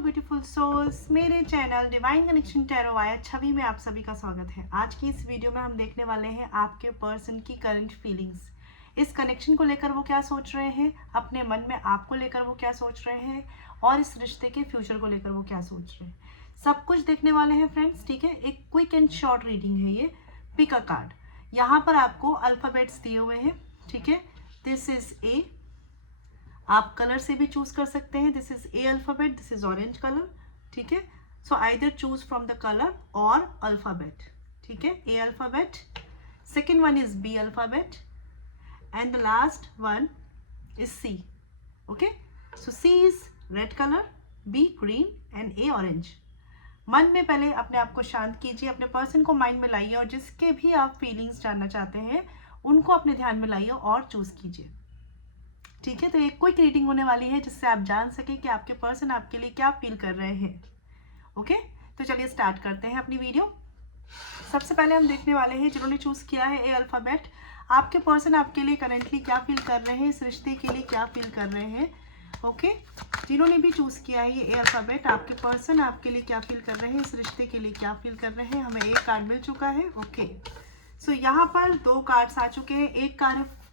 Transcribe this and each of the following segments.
Beautiful souls, मेरे channel divine connection tarot via Chhavi में आप सभी का स्वागत है। आज की इस वीडियो में हम देखने वाले हैं आपके पर्सन की करंट फीलिंग्स। इस कनेक्शन को लेकर वो क्या सोच रहे हैं, अपने मन में आपको लेकर वो क्या सोच रहे हैं और इस रिश्ते के फ्यूचर को लेकर वो क्या सोच रहे हैं, सब कुछ देखने वाले हैं फ्रेंड्स। ठीक है, एक क्विक एंड शॉर्ट रीडिंग है ये। Pick a card. यहाँ पर आपको अल्फ़ाबेट्स दिए हुए हैं। ठीक है, दिस इज ए। आप कलर से भी चूज कर सकते हैं। This is a alphabet, this is orange colour. ठीक है, so either choose from the colour or alphabet. ठीक है, A alphabet, second one is B alphabet and the last one is C. Okay, so C is red colour, B green and A orange. मन में पहले अपने आप को शांत कीजिए, अपने पर्सन को माइंड में लाइए और जिसके भी आप फीलिंग्स जानना चाहते हैं उनको अपने ध्यान में लाइए और चूज कीजिए। ठीक है, तो एक क्विक रीडिंग होने वाली है जिससे आप जान सके कि आपके पर्सन आपके लिए क्या फील कर रहे हैं। ओके, तो चलिए स्टार्ट करते हैं अपनी वीडियो। सबसे पहले हम देखने वाले हैं जिन्होंने चूज किया है ए अल्फाबेट, आपके पर्सन आपके लिए करेंटली क्या फील कर रहे हैं, इस रिश्ते के लिए क्या फील कर रहे हैं। ओके, जिन्होंने भी चूज किया है ये ए अल्फाबेट, आपके पर्सन आपके लिए क्या फील कर रहे हैं, इस रिश्ते के लिए क्या फील कर रहे हैं। हमें एक कार्ड मिल चुका है। ओके, सो यहाँ पर दो कार्ड्स आ चुके हैं। एक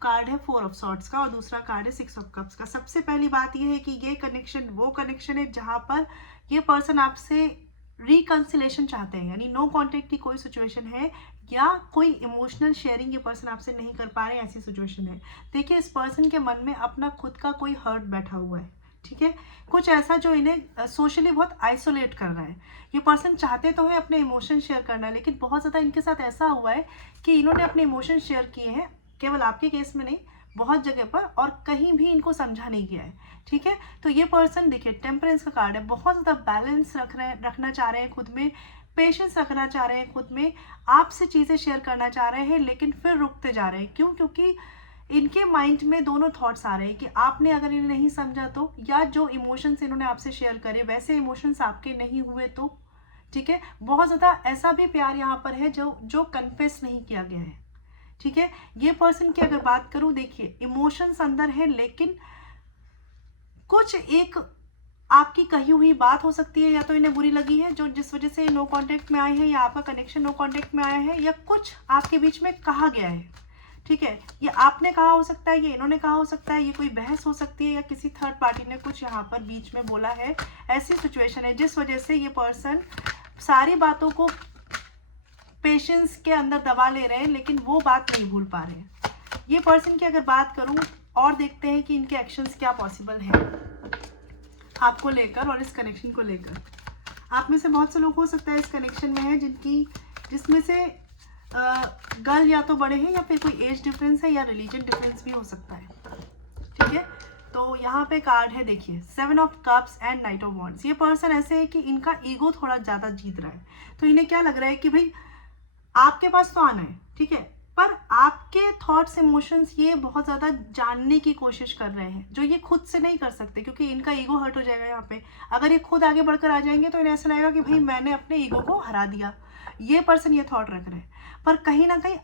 कार्ड है 4 ऑफ सॉर्ड्स का और दूसरा कार्ड है 6 ऑफ कप्स का। सबसे पहली बात यह है कि ये कनेक्शन वो कनेक्शन है जहां पर ये पर्सन आपसे रिकंसिलेशन चाहते हैं, यानी नो कॉन्टेक्ट की कोई सिचुएशन है या कोई इमोशनल शेयरिंग ये पर्सन आपसे नहीं कर पा रहे हैं, ऐसी सिचुएशन है। देखिए, इस पर्सन के मन में अपना खुद का कोई हर्ट बैठा हुआ है। ठीक है, कुछ ऐसा जो इन्हें सोशली बहुत आइसोलेट कर रहा है। ये पर्सन चाहते तो है अपने इमोशन शेयर करना, लेकिन बहुत ज़्यादा इनके साथ ऐसा हुआ है कि इन्होंने अपने इमोशन शेयर किए हैं, केवल आपके केस में नहीं, बहुत जगह पर, और कहीं भी इनको समझा नहीं गया है। ठीक है, तो ये पर्सन देखिए टेम्परेंस का कार्ड है, बहुत ज़्यादा बैलेंस रखना चाह रहे हैं खुद में, पेशेंस रखना चाह रहे हैं खुद में, आपसे चीज़ें शेयर करना चाह रहे हैं लेकिन फिर रुकते जा रहे हैं। क्यों? क्योंकि इनके माइंड में दोनों थॉट्स आ रहे हैं कि आपने अगर इन्हें नहीं समझा तो, या जो इमोशंस इन्होंने आपसे शेयर करे वैसे इमोशंस आपके नहीं हुए तो। ठीक है, बहुत ज़्यादा ऐसा भी प्यार यहाँ पर है जो कन्फेस नहीं किया गया है। ठीक है, ये पर्सन की अगर बात करूं, देखिए इमोशंस अंदर है लेकिन कुछ एक आपकी कही हुई बात हो सकती है, या तो इन्हें बुरी लगी है जो जिस वजह से नो कांटेक्ट में आए हैं, या आपका कनेक्शन नो कांटेक्ट में आया है, या कुछ आपके बीच में कहा गया है। ठीक है, ये आपने कहा हो सकता है, ये इन्होंने कहा हो सकता है, ये कोई बहस हो सकती है, या किसी थर्ड पार्टी ने कुछ यहाँ पर बीच में बोला है। ऐसी सिचुएशन है जिस वजह से ये पर्सन सारी बातों को पेशेंस के अंदर दबा ले रहे हैं लेकिन वो बात नहीं भूल पा रहे हैं। ये पर्सन की अगर बात करूं और देखते हैं कि इनके एक्शंस क्या पॉसिबल है आपको लेकर और इस कनेक्शन को लेकर। आप में से बहुत से लोग हो सकता है इस कनेक्शन में है जिसमें से गर्ल या तो बड़े हैं या फिर कोई एज डिफरेंस है या रिलीजन डिफरेंस भी हो सकता है। ठीक है, तो यहाँ पे कार्ड है, देखिए 7 of cups and night of wands. ये पर्सन ऐसे है कि इनका ईगो थोड़ा ज़्यादा जीत रहा है, तो इन्हें क्या लग रहा है कि भाई आपके पास तो आना है, ठीक है, पर आपके थॉट्स इमोशंस ये बहुत ज़्यादा जानने की कोशिश कर रहे हैं जो ये खुद से नहीं कर सकते, क्योंकि इनका ईगो हर्ट हो जाएगा यहाँ पे। अगर ये खुद आगे बढ़कर आ जाएंगे तो इन्हें ऐसा लगेगा कि भाई मैंने अपने ईगो को हरा दिया। ये पर्सन ये थॉट रख रहे हैं, पर कहीं ना कहीं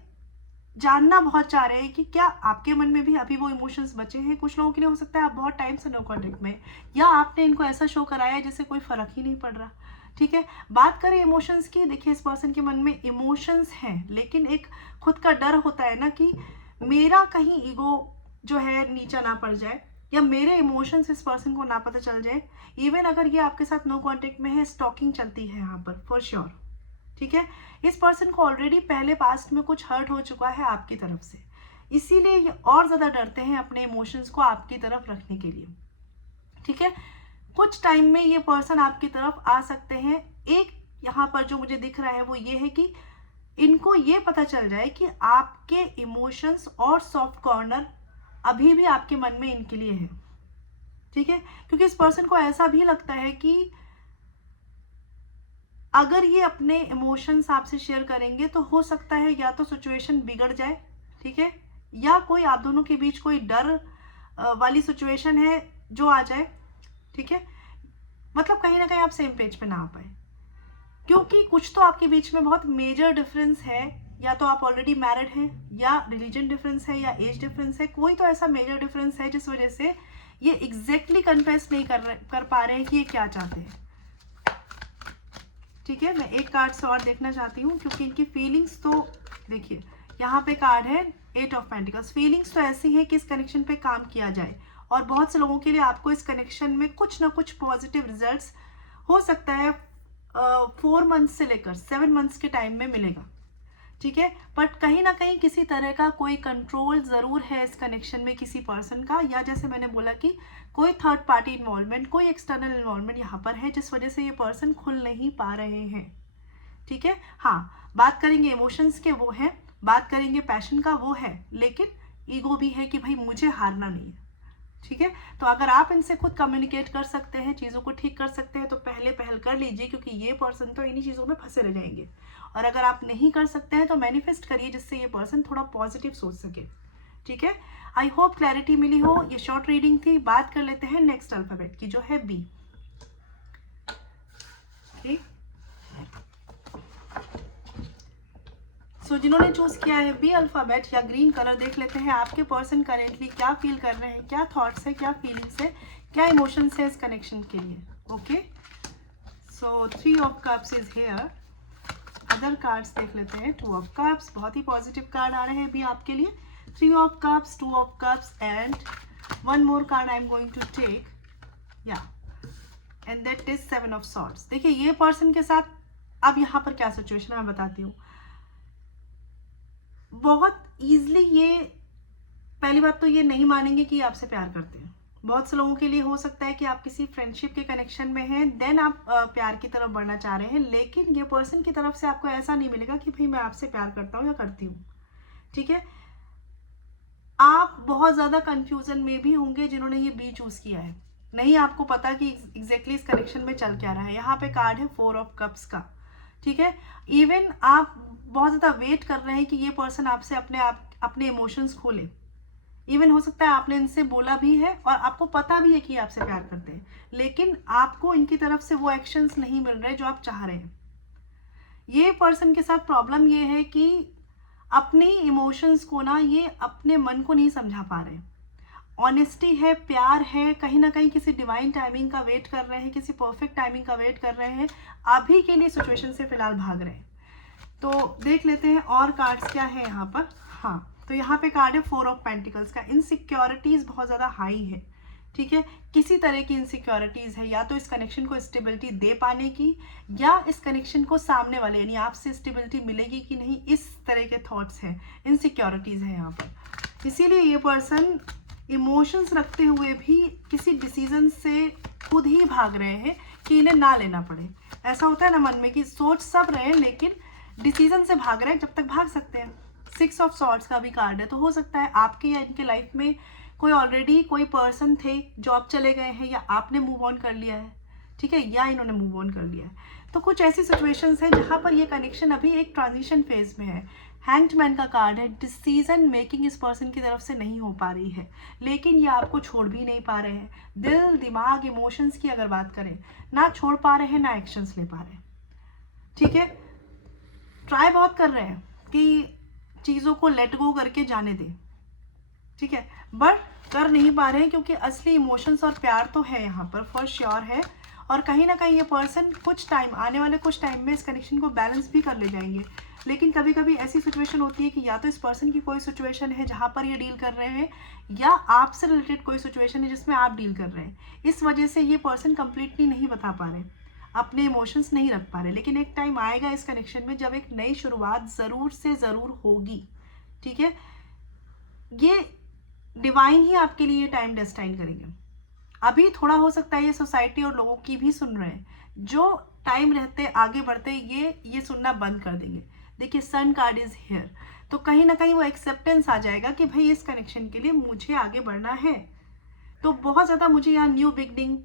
जानना बहुत चाह रहे हैं कि क्या आपके मन में भी अभी वो इमोशंस बचे हैं। कुछ लोगों के लिए हो सकता है आप बहुत टाइम से नो कॉन्टेक्ट में, या आपने इनको ऐसा शो कराया है जिससे कोई फर्क ही नहीं पड़ रहा। ठीक है, बात करें इमोशंस की, देखिए इस पर्सन के मन में इमोशंस हैं लेकिन एक खुद का डर होता है ना कि मेरा कहीं ईगो जो है नीचा ना पड़ जाए, या मेरे इमोशंस इस पर्सन को ना पता चल जाए। इवन अगर ये आपके साथ नो कॉन्टेक्ट में है, स्टॉकिंग चलती है यहाँ पर फॉर श्योर। ठीक है, इस पर्सन को ऑलरेडी पहले पास्ट में कुछ हर्ट हो चुका है आपकी तरफ से, इसीलिए ये और ज़्यादा डरते हैं अपने इमोशंस को आपकी तरफ रखने के लिए। ठीक है, कुछ टाइम में ये पर्सन आपकी तरफ आ सकते हैं। एक यहाँ पर जो मुझे दिख रहा है वो ये है कि इनको ये पता चल जाए कि आपके इमोशंस और सॉफ्ट कॉर्नर अभी भी आपके मन में इनके लिए है। ठीक है, क्योंकि इस पर्सन को ऐसा भी लगता है कि अगर ये अपने इमोशंस आपसे शेयर करेंगे तो हो सकता है या तो सिचुएशन बिगड़ जाए, ठीक है, या कोई आप दोनों के बीच कोई डर वाली सिचुएशन है जो आ जाए। ठीक है, मतलब कहीं ना कहीं आप सेम पेज पे ना आ पाए, क्योंकि कुछ तो आपके बीच में बहुत मेजर डिफरेंस है, या तो आप ऑलरेडी मैरिड हैं, या रिलीजन डिफरेंस है, या एज डिफरेंस है। कोई तो ऐसा मेजर डिफरेंस है जिस वजह से ये एग्जैक्टली कन्फेस नहीं कर पा रहे हैं कि ये क्या चाहते हैं। ठीक है, मैं एक कार्ड से और देखना चाहती हूँ क्योंकि इनकी फीलिंग्स तो देखिए, यहाँ पे कार्ड है 8 ऑफ पेंटिकल्स। फीलिंग्स तो ऐसी है कि इस कनेक्शन पे काम किया जाए और बहुत से लोगों के लिए आपको इस कनेक्शन में कुछ ना कुछ पॉजिटिव रिजल्ट्स हो सकता है 4 मंथ्स से लेकर 7 मंथ्स के टाइम में मिलेगा। ठीक है, बट कहीं ना कहीं किसी तरह का कोई कंट्रोल ज़रूर है इस कनेक्शन में किसी पर्सन का, या जैसे मैंने बोला कि कोई थर्ड पार्टी इन्वॉल्वमेंट, कोई एक्सटर्नल इन्वॉल्वमेंट यहाँ पर है जिस वजह से ये पर्सन खुल नहीं पा रहे हैं। ठीक है, हाँ, बात करेंगे इमोशंस के, वो है, बात करेंगे पैशन का, वो है, लेकिन ईगो भी है कि भाई मुझे हारना नहीं है। ठीक है, तो अगर आप इनसे खुद कम्युनिकेट कर सकते हैं, चीज़ों को ठीक कर सकते हैं, तो पहले पहल कर लीजिए, क्योंकि ये पर्सन तो इन्हीं चीज़ों में फंसे रह जाएंगे। और अगर आप नहीं कर सकते हैं तो मैनिफेस्ट करिए जिससे ये पर्सन थोड़ा पॉजिटिव सोच सके। ठीक है, आई होप क्लैरिटी मिली हो। ये शॉर्ट रीडिंग थी। बात कर लेते हैं नेक्स्ट अल्फाबेट की, जो है बी। ठीक, सो जिन्होंने चूज किया है बी अल्फाबेट या ग्रीन कलर, देख लेते हैं आपके पर्सन करेंटली क्या फील कर रहे हैं, क्या थॉट्स है, क्या फीलिंग्स है, क्या इमोशंस है इस कनेक्शन के लिए। Okay, so 3 of cups is here. Other cards देख लेते हैं। 2 ऑफ कप्स, बहुत ही पॉजिटिव कार्ड आ रहे हैं भी आपके लिए। 3 of cups, 2 of cups and 1 more card I am going to take, yeah, and that is 7 of swords. देखिए ये पर्सन के साथ अब यहाँ पर क्या सिचुएशन है मैं बताती हूँ। बहुत ईजिली ये, पहली बात तो ये नहीं मानेंगे कि आपसे प्यार करते हैं। बहुत से लोगों के लिए हो सकता है कि आप किसी फ्रेंडशिप के कनेक्शन में हैं, देन आप प्यार की तरफ बढ़ना चाह रहे हैं, लेकिन ये पर्सन की तरफ से आपको ऐसा नहीं मिलेगा कि भाई मैं आपसे प्यार करता हूँ या करती हूँ। ठीक है, आप बहुत ज़्यादा कंफ्यूजन में भी होंगे जिन्होंने ये बी चूज किया है। नहीं आपको पता कि एग्जैक्टली इस कनेक्शन में चल क्या रहा है। यहाँ पे कार्ड है 4 ऑफ कप्स का। ठीक है, इवन आप बहुत ज़्यादा वेट कर रहे हैं कि ये पर्सन आपसे अपने इमोशंस खोले। इवन हो सकता है आपने इनसे बोला भी है और आपको पता भी है कि आपसे प्यार करते हैं, लेकिन आपको इनकी तरफ से वो एक्शंस नहीं मिल रहे जो आप चाह रहे हैं। ये पर्सन के साथ प्रॉब्लम ये है कि अपने इमोशंस को ना, ये अपने मन को नहीं समझा पा रहे। ऑनेस्टी है, प्यार है, कहीं ना कहीं किसी डिवाइन टाइमिंग का वेट कर रहे हैं, किसी परफेक्ट टाइमिंग का वेट कर रहे हैं, अभी के लिए सिचुएशन से फिलहाल भाग रहे हैं। तो देख लेते हैं और कार्ड्स क्या है यहाँ पर। हाँ, तो यहाँ पे कार्ड है 4 ऑफ पेंटिकल्स का। इनसिक्योरिटीज बहुत ज़्यादा हाई है। ठीक है, किसी तरह की इनसिक्योरिटीज है, या तो इस कनेक्शन को स्टेबिलिटी दे पाने की, या इस कनेक्शन को सामने वाले यानी आपसे स्टेबिलिटी मिलेगी कि नहीं, इस तरह के थॉट्स हैं, इनसिक्योरिटीज है यहाँ पर। इसीलिए ये पर्सन इमोशंस रखते हुए भी किसी डिसीजन से खुद ही भाग रहे हैं कि इन्हें ना लेना पड़े। ऐसा होता है ना मन में कि सोच सब रहे हैं लेकिन डिसीजन से भाग रहे हैं, जब तक भाग सकते हैं। 6 ऑफ सॉर्ड्स का भी कार्ड है, तो हो सकता है आपके या इनके लाइफ में कोई ऑलरेडी कोई पर्सन थे जो आप चले गए हैं, या आपने मूव ऑन कर लिया है। ठीक है, या इन्होंने मूव ऑन कर लिया है। तो कुछ ऐसी सिचुएशंस हैं जहाँ पर ये कनेक्शन अभी एक ट्रांजिशन फेज में है। हैंग्ड मैन का कार्ड है। डिसीजन मेकिंग इस पर्सन की तरफ से नहीं हो पा रही है, लेकिन ये आपको छोड़ भी नहीं पा रहे हैं। दिल, दिमाग, इमोशंस की अगर बात करें, ना छोड़ पा रहे हैं ना एक्शंस ले पा रहे हैं। ठीक है, ट्राई बहुत कर रहे हैं कि चीज़ों को लेट गो करके जाने दें। ठीक है, बट कर नहीं पा रहे हैं क्योंकि असली इमोशंस और प्यार तो है यहाँ पर, फॉर श्योर है। और कहीं ना कहीं ये पर्सन कुछ टाइम, आने वाले कुछ टाइम में इस कनेक्शन को बैलेंस भी कर ले जाएंगे। लेकिन कभी कभी ऐसी सिचुएशन होती है कि या तो इस पर्सन की कोई सिचुएशन है जहाँ पर ये डील कर रहे हैं, या आपसे रिलेटेड कोई सिचुएशन है जिसमें आप डील कर रहे हैं। इस वजह से ये पर्सन कंप्लीटली नहीं बता पा रहे, अपने इमोशंस नहीं रख पा रहे। लेकिन एक टाइम आएगा इस कनेक्शन में जब एक नई शुरुआत ज़रूर से ज़रूर होगी। ठीक है, ये डिवाइन ही आपके लिए टाइम डेस्टाइन करेंगे। अभी थोड़ा हो सकता है ये सोसाइटी और लोगों की भी सुन रहे हैं, जो टाइम रहते आगे बढ़ते ये सुनना बंद कर देंगे। देखिए सन कार्ड इज हेयर, तो कहीं ना कहीं वो एक्सेप्टेंस आ जाएगा कि भाई इस कनेक्शन के लिए मुझे आगे बढ़ना है। तो बहुत ज़्यादा मुझे यहाँ न्यू बिगनिंग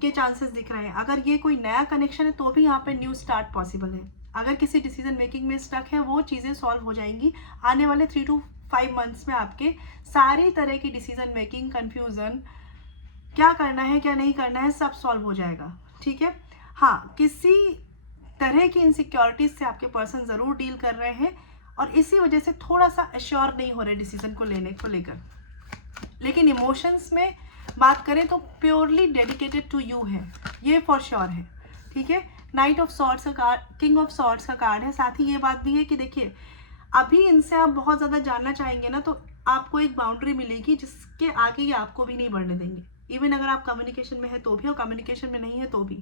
के चांसेस दिख रहे हैं। अगर ये कोई नया कनेक्शन है तो भी यहाँ पे न्यू स्टार्ट पॉसिबल है। अगर किसी डिसीजन मेकिंग में स्टक है, वो चीज़ें सॉल्व हो जाएंगी आने वाले 3 to 5 मंथ्स में। आपके सारी तरह की डिसीजन मेकिंग, कंफ्यूजन, क्या करना है क्या नहीं करना है, सब सॉल्व हो जाएगा। ठीक है, हाँ, किसी तरह की इनसिक्योरिटीज से आपके पर्सन ज़रूर डील कर रहे हैं और इसी वजह से थोड़ा सा एश्योर नहीं हो रहे डिसीजन को लेने को लेकर। लेकिन इमोशंस में बात करें तो प्योरली डेडिकेटेड टू यू है, ये फॉर श्योर है। ठीक है, नाइट ऑफ सॉर्ड्स का कार्ड, किंग ऑफ सॉर्ड्स का कार्ड है। साथ ही ये बात भी है कि देखिए अभी इनसे आप बहुत ज़्यादा जानना चाहेंगे ना, तो आपको एक बाउंड्री मिलेगी जिसके आगे ये आपको भी नहीं बढ़ने देंगे। इवन अगर आप कम्युनिकेशन में है तो भी और कम्युनिकेशन में नहीं है तो भी,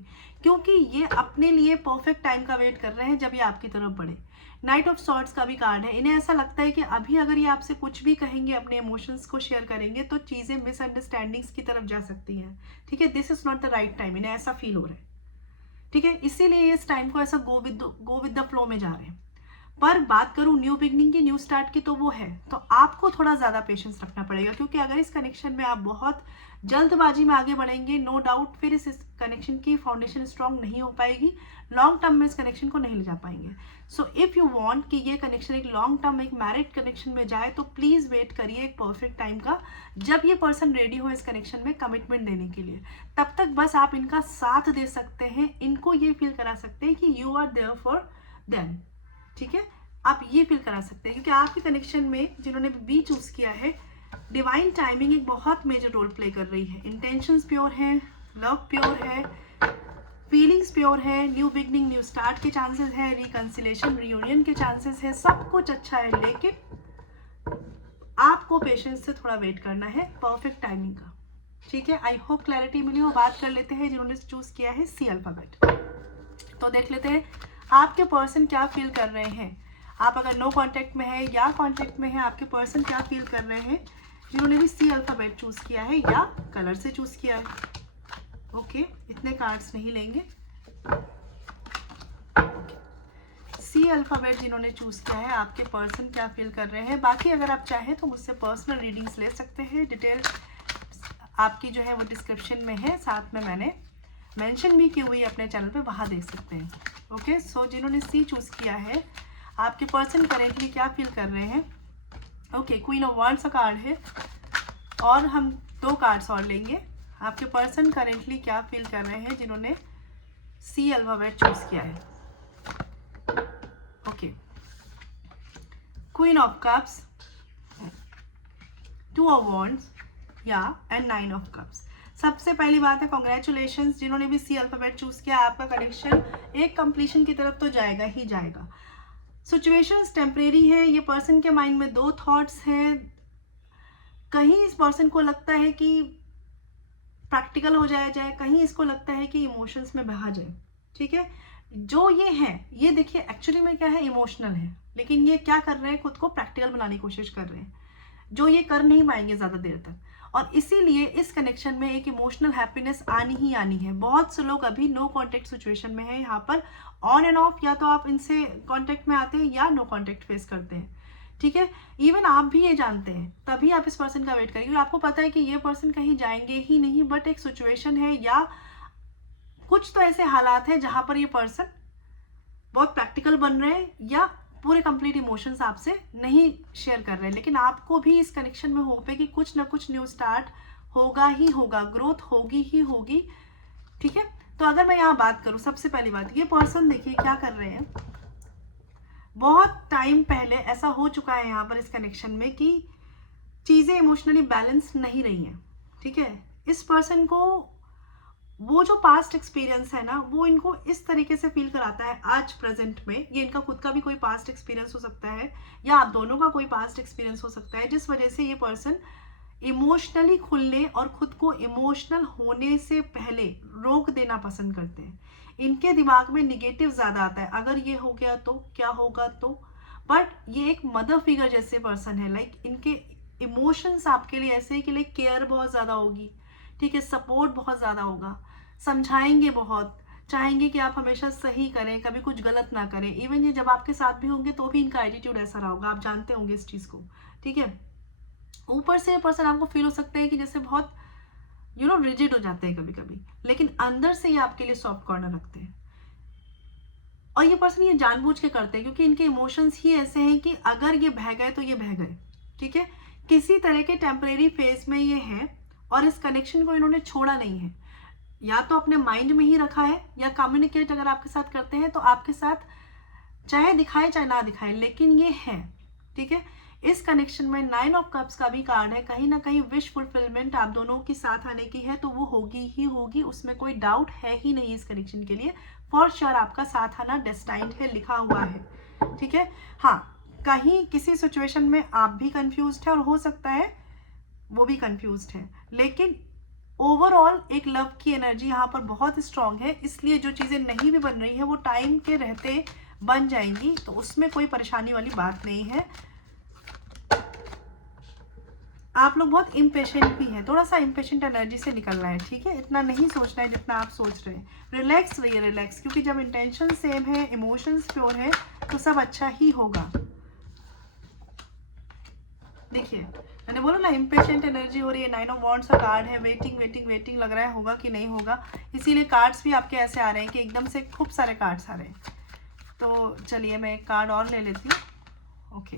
क्योंकि ये अपने लिए परफेक्ट टाइम का वेट कर रहे हैं जब ये आपकी तरफ बढ़े। नाइट ऑफ सॉर्ड्स का भी कार्ड है। इन्हें ऐसा लगता है कि अभी अगर ये आपसे कुछ भी कहेंगे, अपने इमोशंस को शेयर करेंगे, तो चीज़ें मिसअंडरस्टैंडिंग्स की तरफ जा सकती हैं। ठीक है, this is not the right time, इन्हें ऐसा फील हो रहा है। ठीक है, इसीलिए इस टाइम को ऐसा गो विद द फ्लो में जा रहे हैं। पर बात करूँ न्यू बिगनिंग की, न्यू स्टार्ट की, तो वो है, तो आपको थोड़ा ज़्यादा पेशेंस रखना पड़ेगा, क्योंकि अगर इस कनेक्शन में आप बहुत जल्दबाजी में आगे बढ़ेंगे, नो डाउट फिर इस कनेक्शन की फाउंडेशन स्ट्रांग नहीं हो पाएगी, लॉन्ग टर्म में इस कनेक्शन को नहीं ले जा पाएंगे। सो इफ़ यू वांट कि ये कनेक्शन एक लॉन्ग टर्म, एक मैरिड कनेक्शन में जाए, तो प्लीज़ वेट करिए एक परफेक्ट टाइम का, जब ये पर्सन रेडी हो इस कनेक्शन में कमिटमेंट देने के लिए। तब तक बस आप इनका साथ दे सकते हैं, इनको ये फील करा सकते हैं कि you are there for them. ठीक है, आप ये फील करा सकते हैं, क्योंकि आपके कनेक्शन में जिन्होंने बी चूज किया है, डिवाइन टाइमिंग एक बहुत मेजर रोल प्ले कर रही है। इंटेंशंस प्योर है, लव प्योर है, फीलिंग्स प्योर है, न्यू बिगनिंग, न्यू स्टार्ट के चांसेस है, रिकंसिलेशन, रियूनियन के चांसेस है, सब कुछ अच्छा है, लेकिन आपको पेशेंस से थोड़ा वेट करना है परफेक्ट टाइमिंग का। ठीक है, आई होप क्लैरिटी मिली हो। बात कर लेते हैं जिन्होंने चूज किया है सी अल्फाबेट, तो देख लेते हैं आपके पर्सन क्या फील कर रहे हैं। आप अगर नो कांटेक्ट में है या कांटेक्ट में है, आपके पर्सन क्या फील कर रहे हैं जिन्होंने भी सी अल्फाबेट चूज किया है या कलर से चूज किया है। ओके, इतने कार्ड्स नहीं लेंगे। सी अल्फाबेट जिन्होंने चूज किया है, आपके पर्सन क्या फील कर रहे हैं। बाकी अगर आप चाहें तो मुझसे पर्सनल रीडिंग्स ले सकते हैं, डिटेल आपकी जो है वो डिस्क्रिप्शन में है, साथ में मैंने मेंशन भी की हुई है अपने चैनल पे, वहाँ देख सकते हैं। ओके, सो जिन्होंने सी चूज किया है, आपके पर्सन करेंटली क्या फील कर रहे हैं। ओके, क्वीन ऑफ वांड्स का कार्ड है और हम 2 कार्ड्स और लेंगे। आपके पर्सन करेंटली क्या फील कर रहे हैं जिन्होंने सी अल्फाबेट चूज किया है। Okay, queen of cups, 2 of wands या एंड 9 ऑफ कप्स। सबसे पहली बात है कॉन्ग्रेचुलेशंस जिन्होंने भी सी अल्फाबेट चूज किया, आपका कनेक्शन एक कंप्लीशन की तरफ तो जाएगा ही जाएगा। सिचुएशंस टेम्परेरी है। ये पर्सन के माइंड में 2 थॉट्स हैं। कहीं इस पर्सन को लगता है कि प्रैक्टिकल हो जाए, कहीं इसको लगता है कि इमोशंस में बहा जाए। ठीक है, जो ये है, ये देखिए एक्चुअली में क्या है, इमोशनल है, लेकिन ये क्या कर रहे हैं, खुद को प्रैक्टिकल बनाने की कोशिश कर रहे हैं, जो ये कर नहीं पाएंगे ज़्यादा देर तक। और इसीलिए इस कनेक्शन में एक इमोशनल हैप्पीनेस आनी ही आनी है। बहुत से लोग अभी नो कांटेक्ट सिचुएशन में है, यहाँ पर ऑन एंड ऑफ, या तो आप इनसे कांटेक्ट में आते हैं या नो कांटेक्ट फेस करते हैं। ठीक है, इवन आप भी ये जानते हैं, तभी आप इस पर्सन का वेट करेंगे, क्योंकि आपको पता है कि ये पर्सन कहीं जाएंगे ही नहीं, बट एक सिचुएशन है या कुछ तो ऐसे हालात है जहाँ पर ये पर्सन बहुत प्रैक्टिकल बन रहे हैं या पूरे कंप्लीट इमोशंस आपसे नहीं शेयर कर रहे हैं। लेकिन आपको भी इस कनेक्शन में होप है कि कुछ ना कुछ न्यू स्टार्ट होगा ही होगा, ग्रोथ होगी ही होगी। ठीक है, तो अगर मैं यहाँ बात करूँ, सबसे पहली बात, ये पर्सन देखिए क्या कर रहे हैं, बहुत टाइम पहले ऐसा हो चुका है यहाँ पर इस कनेक्शन में कि चीज़ें इमोशनली बैलेंस नहीं रही हैं। ठीक है, इस पर्सन को वो जो पास्ट एक्सपीरियंस है ना, वो इनको इस तरीके से फील कराता है आज प्रेजेंट में। ये इनका खुद का भी कोई पास्ट एक्सपीरियंस हो सकता है या आप दोनों का कोई पास्ट एक्सपीरियंस हो सकता है, जिस वजह से ये पर्सन इमोशनली खुलने और खुद को इमोशनल होने से पहले रोक देना पसंद करते हैं। इनके दिमाग में निगेटिव ज़्यादा आता है, अगर ये हो गया तो क्या होगा तो। बट ये एक मदर फिगर जैसे पर्सन है, लाइक इनके इमोशंस आपके लिए ऐसे है कि लाइक केयर बहुत ज़्यादा होगी। ठीक है, सपोर्ट बहुत ज़्यादा होगा, समझाएंगे बहुत, चाहेंगे कि आप हमेशा सही करें, कभी कुछ गलत ना करें। इवन ये जब आपके साथ भी होंगे तो भी इनका एटीट्यूड ऐसा रहा होगा, आप जानते होंगे इस चीज़ को। ठीक है, ऊपर से पर्सन आपको फील हो सकते हैं कि जैसे बहुत रिजिड हो जाते हैं कभी कभी, लेकिन अंदर से ये आपके लिए सॉफ्ट कॉर्नर रखते हैं। और ये पर्सन ये जानबूझ के करते हैं, क्योंकि इनके इमोशंस ही ऐसे हैं कि अगर ये बह गए तो ये बह गए। ठीक है, किसी तरह के टेम्परेरी फेज में ये है और इस कनेक्शन को इन्होंने छोड़ा नहीं है, या तो अपने माइंड में ही रखा है, या कम्युनिकेट अगर आपके साथ करते हैं तो आपके साथ चाहे दिखाए चाहे ना दिखाए, लेकिन ये है। ठीक है, इस कनेक्शन में 9 ऑफ कप्स का भी कार्ड है, कहीं ना कहीं विश फुलफिलमेंट आप दोनों की साथ आने की है, तो वो होगी ही होगी, उसमें कोई डाउट है ही नहीं। इस कनेक्शन के लिए फॉर श्योर आपका साथ आना डेस्टाइन्ड है, लिखा हुआ है, ठीक है। हाँ, कहीं किसी सिचुएशन में आप भी कंफ्यूज्ड है और हो सकता है वो भी कंफ्यूज्ड है, लेकिन ओवरऑल एक लव की एनर्जी यहाँ पर बहुत स्ट्रांग है, इसलिए जो चीज़ें नहीं भी बन रही है वो टाइम के रहते बन जाएंगी, तो उसमें कोई परेशानी वाली बात नहीं है। आप लोग बहुत इम्पेशेंट भी हैं, थोड़ा सा इम्पेशेंट एनर्जी से निकलना है, ठीक है। इतना नहीं सोचना है जितना आप सोच रहे हैं। रिलैक्स रहिए, रिलैक्स, क्योंकि जब इंटेंशन सेम है, इमोशंस प्योर है, तो सब अच्छा ही होगा। देखिए, मैंने बोला ना इम्पेशेंट एनर्जी हो रही है, 9 ऑफ वॉन्ड्स का कार्ड है, वेटिंग वेटिंग वेटिंग लग रहा है होगा कि नहीं होगा, इसीलिए कार्ड्स भी आपके ऐसे आ रहे हैं कि एकदम से खूब सारे कार्ड्स आ रहे हैं। तो चलिए मैं एक कार्ड और ले लेती हूँ। ओके,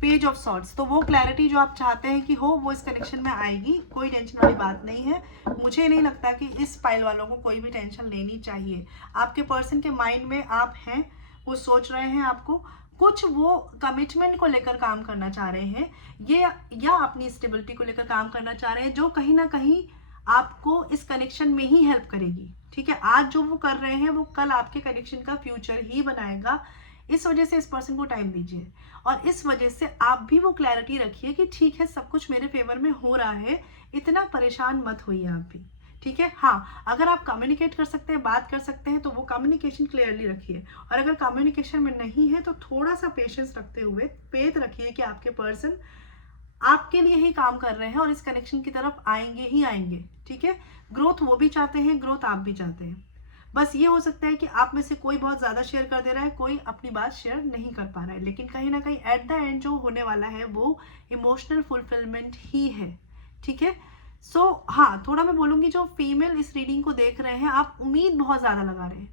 पेज ऑफ सॉर्ड्स, तो वो क्लैरिटी जो आप चाहते हैं कि हो वो इस कनेक्शन में आएगी, कोई टेंशन वाली बात नहीं है। मुझे नहीं लगता कि इस पाइल वालों को कोई भी टेंशन लेनी चाहिए। आपके पर्सन के माइंड में आप हैं, वो सोच रहे हैं आपको, कुछ वो कमिटमेंट को लेकर काम करना चाह रहे हैं, ये या अपनी स्टेबिलिटी को लेकर काम करना चाह रहे हैं, जो कहीं ना कहीं आपको इस कनेक्शन में ही हेल्प करेगी, ठीक है। आज जो वो कर रहे हैं वो कल आपके कनेक्शन का फ्यूचर ही बनाएगा। इस वजह से इस पर्सन को टाइम दीजिए, और इस वजह से आप भी वो क्लैरिटी रखिए कि ठीक है, सब कुछ मेरे फेवर में हो रहा है, इतना परेशान मत होइए आप भी, ठीक है। हाँ, अगर आप कम्युनिकेट कर सकते हैं, बात कर सकते हैं, तो वो कम्युनिकेशन क्लियरली रखिए, और अगर कम्युनिकेशन में नहीं है तो थोड़ा सा पेशेंस रखते हुए फेथ रखिए कि आपके पर्सन आपके लिए ही काम कर रहे हैं और इस कनेक्शन की तरफ आएंगे ही आएंगे, ठीक है। ग्रोथ वो भी चाहते हैं, ग्रोथ आप भी चाहते हैं। बस ये हो सकता है कि आप में से कोई बहुत ज़्यादा शेयर कर दे रहा है, कोई अपनी बात शेयर नहीं कर पा रहा है, लेकिन कहीं ना कहीं एट द एंड जो होने वाला है वो इमोशनल फुलफिलमेंट ही है, ठीक है। सो हाँ, थोड़ा मैं बोलूँगी, जो फीमेल इस रीडिंग को देख रहे हैं, आप उम्मीद बहुत ज़्यादा लगा रहे हैं,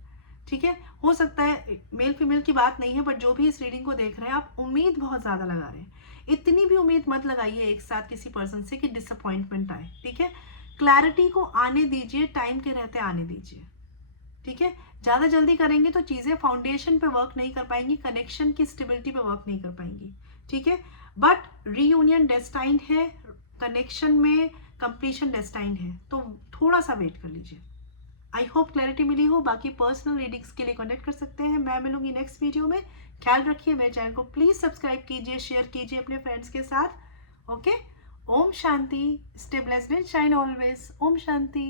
ठीक है। हो सकता है मेल फीमेल की बात नहीं है, बट जो भी इस रीडिंग को देख रहे हैं, आप उम्मीद बहुत ज़्यादा लगा रहे हैं। इतनी भी उम्मीद मत लगाइए एक साथ किसी पर्सन से कि डिसअपॉइंटमेंट आए, ठीक है। क्लैरिटी को आने दीजिए, टाइम के रहते आने दीजिए, ठीक है। ज़्यादा जल्दी करेंगे तो चीज़ें फाउंडेशन पे वर्क नहीं कर पाएंगी, कनेक्शन की स्टेबिलिटी पे वर्क नहीं कर पाएंगी, ठीक है। बट रीयूनियन डेस्टाइन्ड है, कनेक्शन में कंप्लीशन डेस्टाइन्ड है, तो थोड़ा सा वेट कर लीजिए। आई होप क्लैरिटी मिली हो। बाकी पर्सनल रीडिंग्स के लिए कॉन्टेक्ट कर सकते हैं। मैं मिलूंगी नेक्स्ट वीडियो में। ख्याल रखिए, मेरे चैनल को प्लीज़ सब्सक्राइब कीजिए, शेयर कीजिए अपने फ्रेंड्स के साथ। ओके, ओम शांति, stay blessed and shine always. ओम शांति।